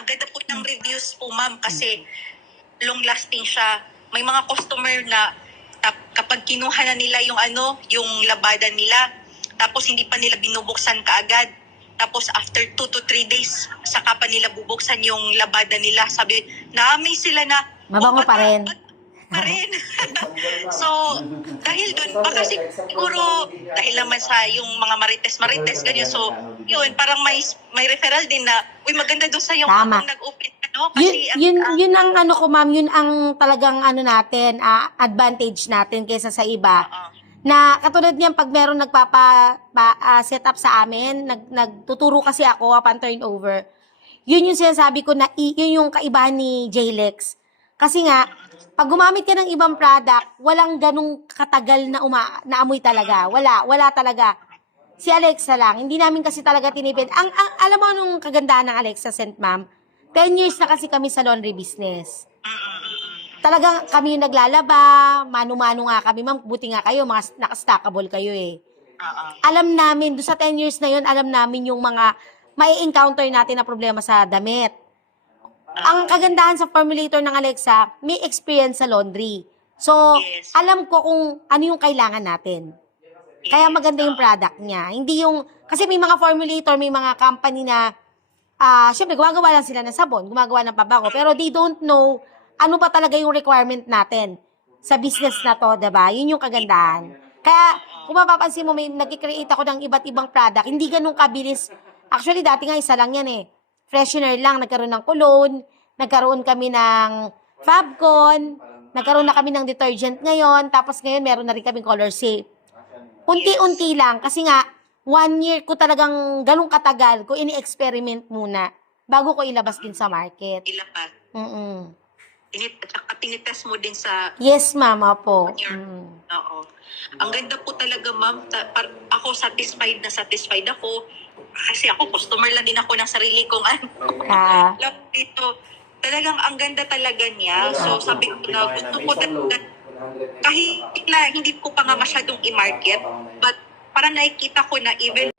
ang ganda po ng reviews po, ma'am, kasi long-lasting siya. May mga customer na kapag kinuha na nila yung yung labada nila, tapos hindi pa nila binubuksan kaagad. Tapos after 2 to 3 days, saka pa nila bubuksan yung labada nila. Sabi, na-amaze sila na, Mabango pa rin. Pa rin. So, dahil dun, baka siguro, dahil naman sa yung mga marites, ganyan. So, yun, parang may referral din na, uy, maganda doon sa yung nag-open, kasi yun ang ano ko, ma'am, yun ang talagang ano natin, advantage natin kaysa sa iba. Na katulad niyan, pag meron set up sa amin, nagtuturo kasi ako upon turnover. Yun yung sinasabi ko na yun yung kaibahan ni JLEX. Kasi nga, pag gumamit ka ng ibang product, walang ganung katagal na naamoy talaga. Wala talaga. Si Alexa lang, hindi namin kasi talaga tinipid. Alam mo anong kagandahan ng Alexa Scent, ma'am? 10 years na kasi kami sa laundry business. Talagang kami yung naglalaba, mano-mano nga kami, ma'am, buti nga kayo, mga naka-stackable kayo eh. Alam namin, doon sa 10 years na yun, alam namin yung mga may encounter natin na problema sa damit. Ang kagandahan sa formulator ng Alexa, may experience sa laundry. So, alam ko kung ano yung kailangan natin. Kaya maganda yung product niya. Hindi yung, kasi may mga formulator, may mga company na, syempre, gumagawa lang sila ng sabon, gumagawa ng pabango, pero they don't know ano ba talaga yung requirement natin sa business na to, diba? Yun yung kagandahan. Kaya, kung mapapansin mo, may nag-create ako ng iba't ibang product, hindi ganun kabilis. Actually, dati nga isa lang yan eh. Freshener lang, nagkaroon ng cologne, nagkaroon kami ng Fabcon, nagkaroon na kami ng detergent ngayon, tapos ngayon meron na rin kaming Color Safe. Unti-unti lang, kasi nga, 1 year ko talagang ganun katagal ko ini-experiment muna bago ko ilabas din sa market. Ilabas. At tinitest mo din sa... Yes, ma'am, po. Oo. Ang ganda po talaga, ma'am. Ako satisfied ako. Kasi ako, customer lang din ako ng sarili kong dito. Talagang ang ganda talaga niya. So, sabi ko na gusto ko talaga, kahit na hindi ko pa nga masyadong i-market, but parang nakikita ko na even